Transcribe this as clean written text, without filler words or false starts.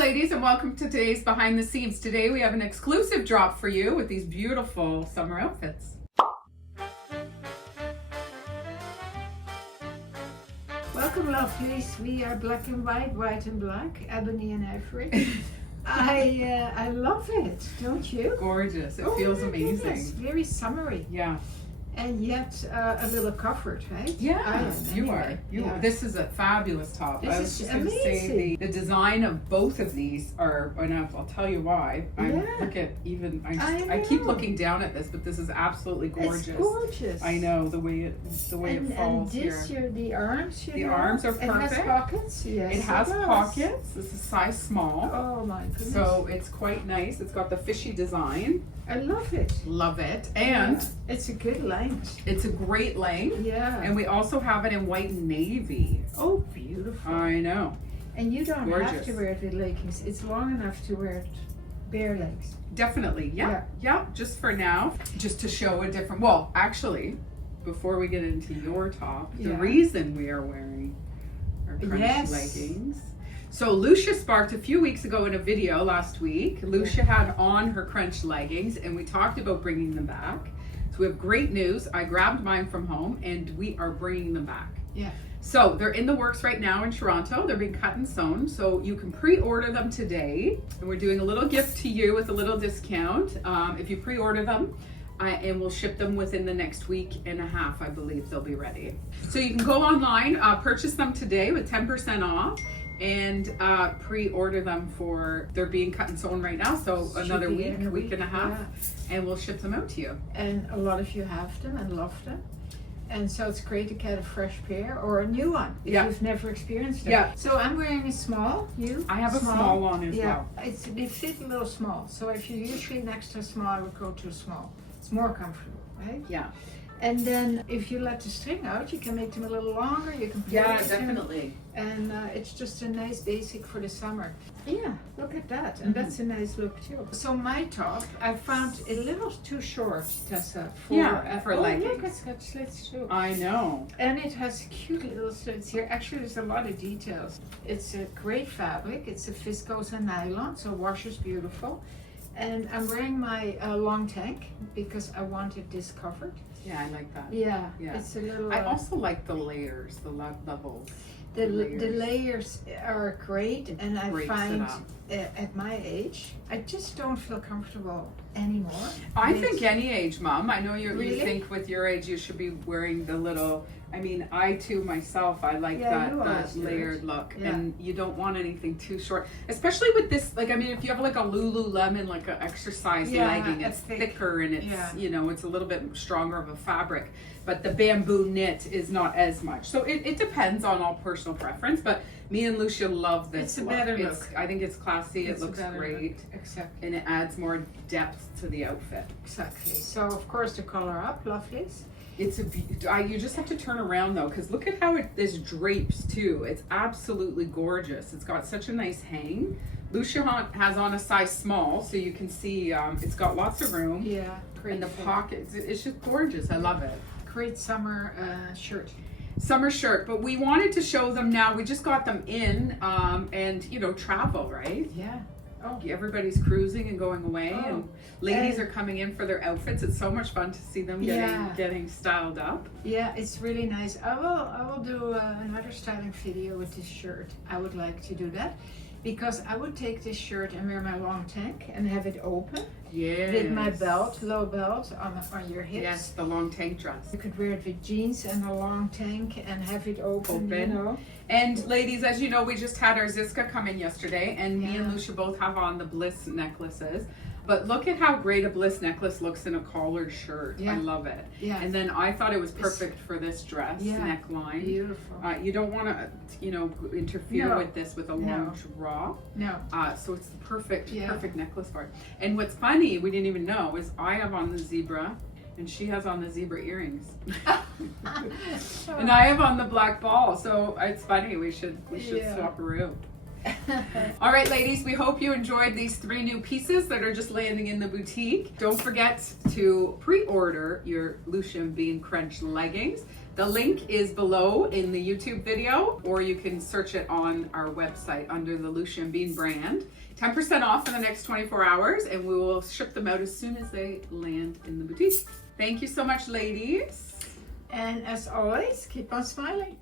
ladies, and welcome to today's Behind the Scenes. Today we have an exclusive drop for you with these beautiful summer outfits. Welcome, lovelies. We are black and white, white and black, ebony and ivory. I love it, don't you? Gorgeous. It feels amazing. It's very summery. Yeah. And yet a little covered, right? Yeah, you anyway. are. This is a fabulous top. This I was is just going to say the design of both of these are, and I'll tell you why. Look at even, I keep looking down at this, but this is absolutely gorgeous. It's gorgeous. I know the way it falls and this here. The arms, the arms are perfect. It has pockets. Yes, it has pockets. This is size small. Oh my goodness. So it's quite nice. It's got the fishy design. I love it. Love it. And it's a good length. It's a great length. Yeah. And we also have it in white and navy. Oh, beautiful. I know. And you don't have to wear it with leggings. It's long enough to wear it bare legs. Definitely. Yeah. Just for now. Just to show a different, well, actually, before we get into your top, the reason we are wearing our crunch leggings. So Lousje sparked a few weeks ago in a video last week. Lousje had on her crunch leggings and we talked about bringing them back. So we have great news. I grabbed mine from home and we are bringing them back. Yeah. So they're in the works right now in Toronto. They're being cut and sewn. So you can pre-order them today. And we're doing a little gift to you with a little discount if you pre-order them. And we'll ship them within the next week and a half, I believe they'll be ready. So you can go online, purchase them today with 10% off. And pre-order them they're being cut and sewn right now, so another week and a half, and we'll ship them out to you. And a lot of you have them and love them. And so it's great to get a fresh pair or a new one if you've never experienced it. Yeah. So I'm wearing a small, I have a small one as well. They fit a little small, so if you're usually next to a small, I would go to a small. It's more comfortable, right? Yeah. And then if you let the string out, you can make them a little longer. You can definitely. And it's just a nice basic for the summer. Yeah, look at that. And that's a nice look too. So my top, I found a little too short, Tessa, for leggings. Look, it's got slits too. I know. And it has cute little slits here. Actually, there's a lot of details. It's a great fabric. It's a viscose and nylon, so washes beautiful. And I'm wearing my long tank because I wanted this covered. Yeah, I like that. Yeah. It's a little. I also like the layers, the levels. The layers are great, and I find at my age, I just don't feel comfortable anymore. I think any age, Mom. I know you think with your age you should be wearing the little. I mean, I too myself, I like that layered look, and you don't want anything too short, especially with this. Like, I mean, if you have like a Lululemon, like an exercise legging, it's thicker and it's it's a little bit stronger of a fabric. But the bamboo knit is not as much. So it depends on all personal preference. But me and Lousje love this. It's a better look. I think it's classy. It looks great. Exactly. And it adds more depth to the outfit. Exactly. So of course the color up, lovelies. You just have to turn around though, because look at how this drapes too. It's absolutely gorgeous. It's got such a nice hang. Lousje has on a size small, so you can see it's got lots of room. Yeah, great. And the pockets, it's just gorgeous. I love it. Great summer shirt. Summer shirt, but we wanted to show them now. We just got them in, and travel, right? Yeah. Oh, everybody's cruising and going away, and ladies are coming in for their outfits. It's so much fun to see them getting styled up. Yeah, it's really nice. I will do another styling video with this shirt. I would like to do that because I would take this shirt and wear my long tank and have it open. Yes. With my low belt on your hips. Yes, the long tank dress. You could wear it with jeans and a long tank and have it open. And ladies, as you know, we just had our Ziska come in yesterday, and me and Lousje both have on the Bliss necklaces. But look at how great a Bliss necklace looks in a collared shirt. Yeah. I love it. Yeah. And then I thought it was perfect for this dress neckline. Beautiful. You don't want to, interfere with this with a long bra. No. So it's the perfect necklace for it. And what's funny, we didn't even know, is I have on the zebra, and she has on the zebra earrings. And I have on the black ball. So it's funny. We should swap around. All right, ladies, we hope you enjoyed these 3 new pieces that are just landing in the boutique. Don't forget to pre-order your Lousje Bean Crunch leggings. The link is below in the YouTube video, or you can search it on our website under the Lousje and Bean brand. 10% off in the next 24 hours, and we will ship them out as soon as they land in the boutique. Thank you so much, ladies. And as always, keep on smiling.